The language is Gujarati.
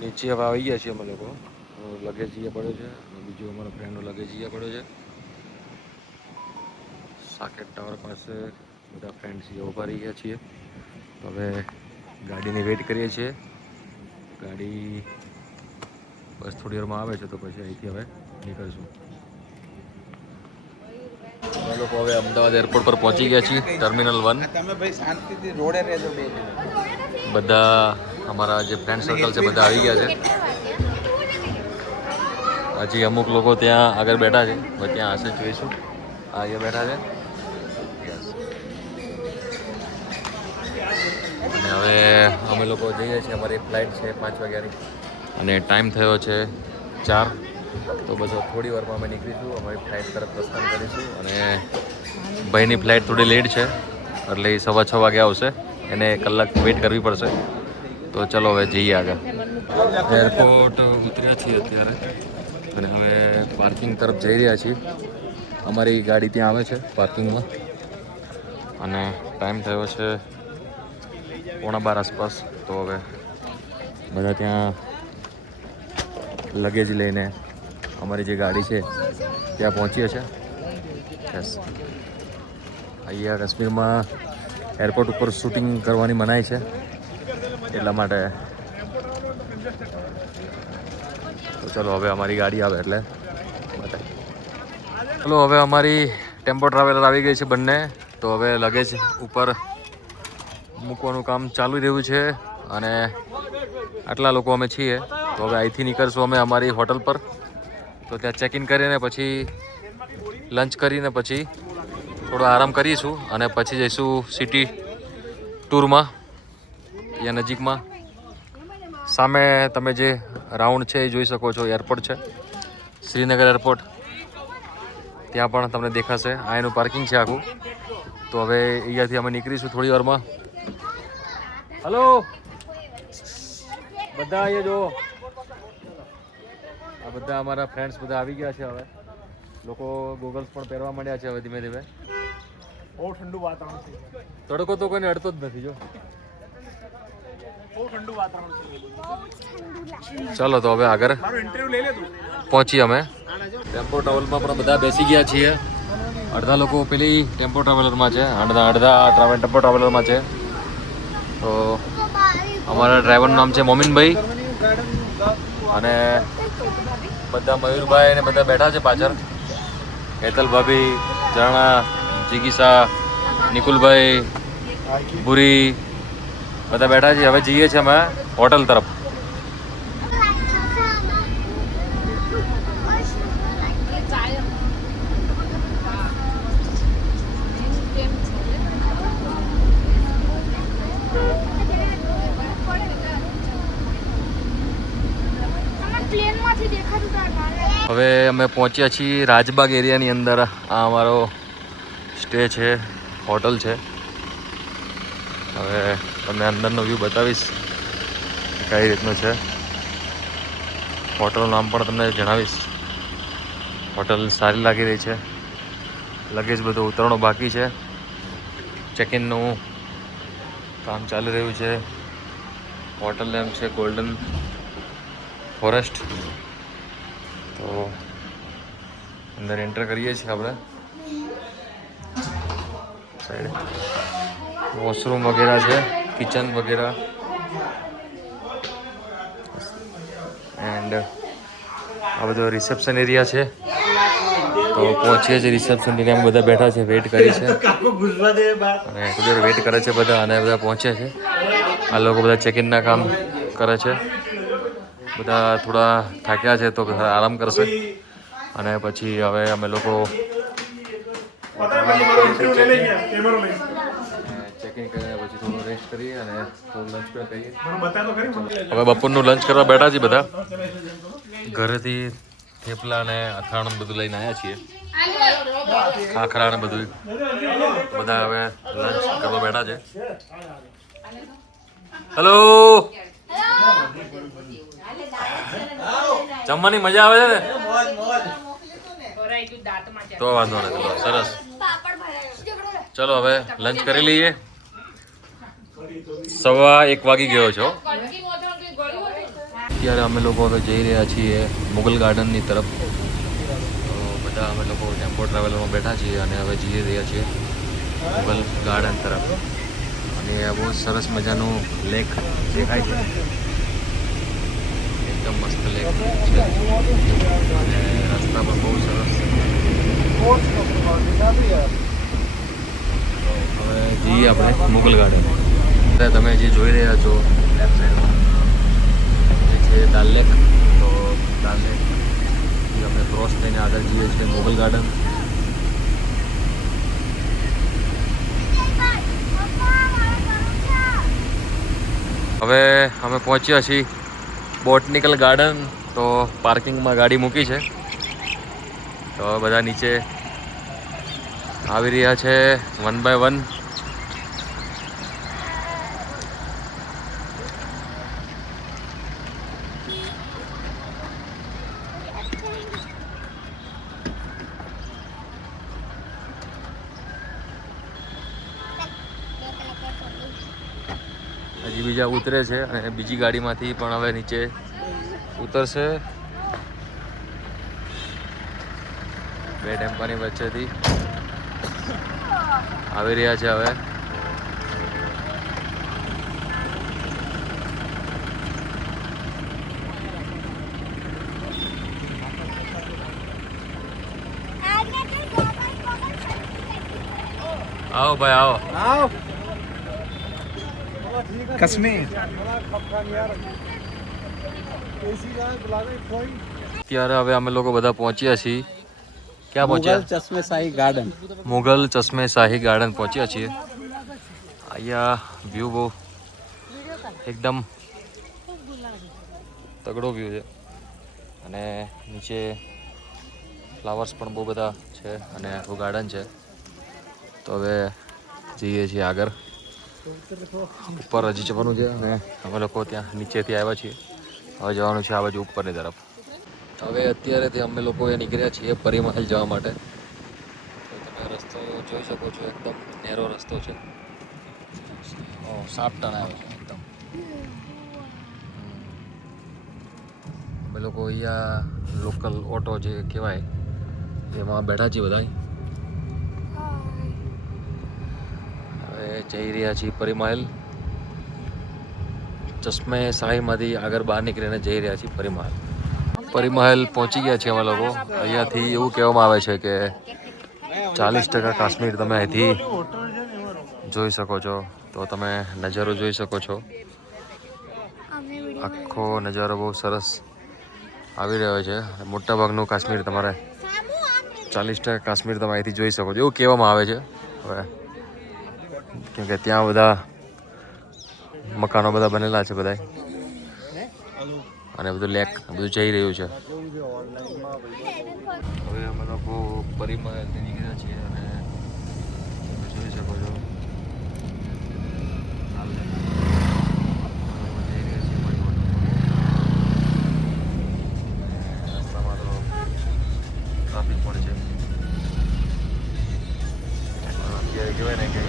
નીચે હવે આવી ગયા છીએ અમે લોકો. લગેજ અહીંયા પડ્યો છે અને બીજો અમારો ફ્રેન્ડનો લગેજ અહીંયા પડ્યો છે. સાકેત ટાવર પાસે બધા ફ્રેન્ડ્સ અહીંયા ઊભા રહી ગયા છીએ. તો હવે ગાડીની વેઇટ કરીએ છીએ. ગાડી બસ થોડી વારમાં આવે છે તો પછી અહીંથી હવે નીકળશું. અમે લોકો હવે અમદાવાદ એરપોર્ટ પર પહોંચી ગયા છીએ, ટર્મિનલ 1. તમે ભાઈ શાંતિથી રોડે રહેજો. બધા અમારા જે ફ્રેન્ડ સર્કલ છે બધા આવી ગયા છે. હજી અમુક લોકો ત્યાં આગળ બેઠા છે, હવે ત્યાં હશે જોઈશું. અહીંયા બેઠા છે અને હવે અમે લોકો જઈએ છીએ. અમારી ફ્લાઇટ છે 5 વાગ્યાની અને ટાઈમ થયો છે 4. તો બસ થોડી વારમાં અમે નીકળીશું, અમારી ફ્લાઇટ તરફ પ્રસ્થાન કરીશું. અને ભાઈની ફ્લાઇટ થોડી લેટ છે એટલે એ 6:15 વાગે આવશે, એને કલાક વેઇટ કરવી પડશે. તો ચલો હવે જઈએ આગળ. એરપોર્ટ ઉતર્યા છીએ અત્યારે અને હવે પાર્કિંગ તરફ જઈ રહ્યા છીએ. અમારી ગાડી ત્યાં આવે છે પાર્કિંગમાં અને ટાઈમ થયો છે 11:15 આસપાસ. તો હવે બધા ત્યાં લગેજ લઈને અમારી જે ગાડી છે ત્યાં પહોંચીએ છીએ. યસ, અહીંયા કાશ્મીરમાં એરપોર્ટ ઉપર શૂટિંગ કરવાની મનાઈ છે એટલા માટે. તો ચલો હવે અમારી ગાડી આવે એટલે બતાવીએ. ચલો હવે અમારી ટેમ્પો ટ્રાવેલર આવી ગઈ છે બંને. તો હવે લગેજ ઉપર મૂકવાનું કામ ચાલુ રહ્યું છે અને આટલા લોકો અમે છીએ. તો હવે અહીંથી નીકળશું અમે અમારી હોટલ પર. તો ત્યાં ચેક ઇન કરીને પછી લંચ કરીને પછી થોડો આરામ કરીશું અને પછી જઈશું સિટી ટૂરમાં. અહીંયા નજીકમાં સામે તમે જે રાઉન્ડ છે એ જોઈ શકો છો, એરપોર્ટ છે શ્રીનગર એરપોર્ટ. ત્યાં પણ તમને દેખાશે. આ એનું પાર્કિંગ છે આખું. તો હવે અહીંયાથી અમે નીકળીશું થોડી વારમાં. હલો બધા, અહીંયા જો આ બધા અમારા ફ્રેન્ડ્સ બધા આવી ગયા છે. હવે લોકો ગોગલ્સ પણ પહેરવા માંડ્યા છે હવે ધીમે ધીમે. બહુ ઠંડુ વાતાવરણ છે. તડકો તો કોઈને અડતો જ નથી. જો બહુ ઠંડુ વાતાવરણ છે. ચાલો તો હવે આગળ મારો ઇન્ટરવ્યુ લઈ લે તું. પહોંચીએ અમે. ટેમ્પો ટ્રાવેલમાં પણ બધા બેસી ગયા છીએ. અડધા લોકો પેલી ટેમ્પો ટ્રાવેલરમાં છે, અડધા ટેમ્પો ટ્રાવેલરમાં છે. તો અમારા ડ્રાઈવરનું નામ છે મોમિનભાઈ અને બધા મયુરભાઈ ને બધા બેઠા છે પાછળ. હેતલ ભાભી, ઝરણા, જીગીસા, નિકુલભાઈ, ભૂરી બધા બેઠા છે. હવે જઈએ છીએ અમે હોટલ તરફ. હવે અમે પહોંચ્યા છીએ રાજબાગ એરિયાની અંદર. આ અમારો સ્ટે છે, હોટલ છે. હવે તમને અંદરનો વ્યૂ બતાવીશ કઈ રીતનું છે. હોટલનું નામ પણ તમને જણાવીશ. હોટલ સારી લાગી રહી છે. લગેજ બધું ઉતરણો બાકી છે. ચેકિનનું કામ ચાલી રહ્યું છે. હોટલ નેમ છે ગોલ્ડન ફોરેસ્ટ. તો અંદર એન્ટર કરીએ છીએ આપણે. સાઈડ વોશરૂમ વગેરે છે, કિચન વગેરે. એન્ડ આ બધો રિસેપ્શન એરિયા છે. તો પહોંચીએ છીએ રિસેપ્શન એરિયામાં. બધા બેઠા છે, વેઇટ કરી છે અને થોડી વેઇટ કરે છે બધા. અને બધા પહોંચે છે. આ લોકો બધા ચેકિનના કામ કરે છે. બધા થોડા થાક્યા છે તો આરામ કરશે અને પછી હવે અમે લોકો ચેકિંગ કરીને પછી થોડું રેસ્ટ કરીએ અને થોડું લંચ પણ કરીએ. હવે બપોરનું લંચ કરવા બેઠા છીએ બધા. ઘરેથી થેપલા અને અથાણું બધું લઈને આવ્યા છીએ, ખાખરા ને બધું. બધા હવે લંચ કરવા બેઠા છે. હેલો, જમવાની મજા આવે છે ને? તો વાંધો નથી, સરસ. ચલો હવે લંચ કરી લઈએ. 1:15 વાગી ગયો છો. અત્યારે અમે લોકો હવે જઈ રહ્યા છીએ મુગલ ગાર્ડનની તરફ. તો બધા અમે લોકો ટેમ્પો ટ્રાવેલરમાં બેઠા છીએ અને હવે જઈ રહ્યા છીએ મુગલ ગાર્ડન તરફ. અને આ બહુ સરસ મજાનું લેક દેખાય છે, એકદમ મસ્ત લેક છે અને રસ્તા પણ બહુ સરસ છે. હવે જઈએ આપણે મુગલ ગાર્ડન. તમે જે જોઈ રહ્યા છો લેફ્ટ સાઈડમાં એ છે દાલ લેક. તો દાલ લેક અમે ક્રોસ થઈને આગળ જઈએ છીએ મુગલ ગાર્ડન. હવે અમે પહોંચ્યા છીએ બોટનિકલ ગાર્ડન. તો પાર્કિંગમાં ગાડી મૂકી છે. તો બધા નીચે આવી રહ્યા છે 1 by 1. હજી બીજા ઉતરે છે અને બીજી ગાડીમાંથી પણ હવે નીચે ઉતરશે. બે ટેમ્પાની વચ્ચેથી આવી રહ્યા છે હવે. આવો ભાઈ આવો. कश्मीर અત્યારે હવે અમે લોકો બધા પહોંચ્યા છીએ. ક્યાં પહોંચ્યા? चश्मे शाही गार्डन. મુગલ ચશ્મે શાહી ગાર્ડન પહોંચ્યા છીએ. અહીંયા વ્યૂ બહુ એકદમ તગડો વ્યૂ છે અને નીચે ફ્લાવર્સ પણ બહુ બધા છે અને આખું ગાર્ડન છે. તો હવે જઈએ છીએ આગળ. ઉપર હજી જવાનું છે અને અમે લોકો ત્યાં નીચેથી આવ્યા છીએ. હવે જવાનું છે આ બાજુ ઉપરની તરફ. હવે અત્યારેથી અમે લોકોએ નીકળ્યા છીએ પરીમહલ જવા માટે. તો તમે રસ્તો જોઈ શકો છો, એકદમ નેરો રસ્તો છે. સાપ ટર્ન આવે છે એકદમ. અમે લોકો અહીંયા લોકલ ઓટો જે કહેવાય એમાં બેઠા છીએ બધા. હવે જઈ રહ્યા છીએ પરીમહલ. ચશ્મે શાહીમાંથી આગળ બહાર નીકળીને જઈ રહ્યા છીએ પરીમહલ. પરીમહલ પહોંચી ગયા છીએ અમે લોકો. અહીંયાથી એવું કહેવામાં આવે છે કે 40% કાશ્મીર તમે અહીંથી જોઈ શકો છો. તો તમે નજારો જોઈ શકો છો. આખો નજારો બહુ સરસ આવી રહ્યો છે. મોટાભાગનું કાશ્મીર તમારે 40% કાશ્મીર તમે અહીંથી જોઈ શકો છો એવું કહેવામાં આવે છે. હવે કેમકે ત્યાં બધા મકાનો બધા બનેલા છે બધા અને બધું લેક બધું જઈ રહ્યું છે. હવે અમે લોકો પરીમહલથી નીકળ્યા છીએ અને તમે જોઈ શકો છો રસ્તામાં તો ટ્રાફિક પણ છે. અત્યારે કહેવાય ને કે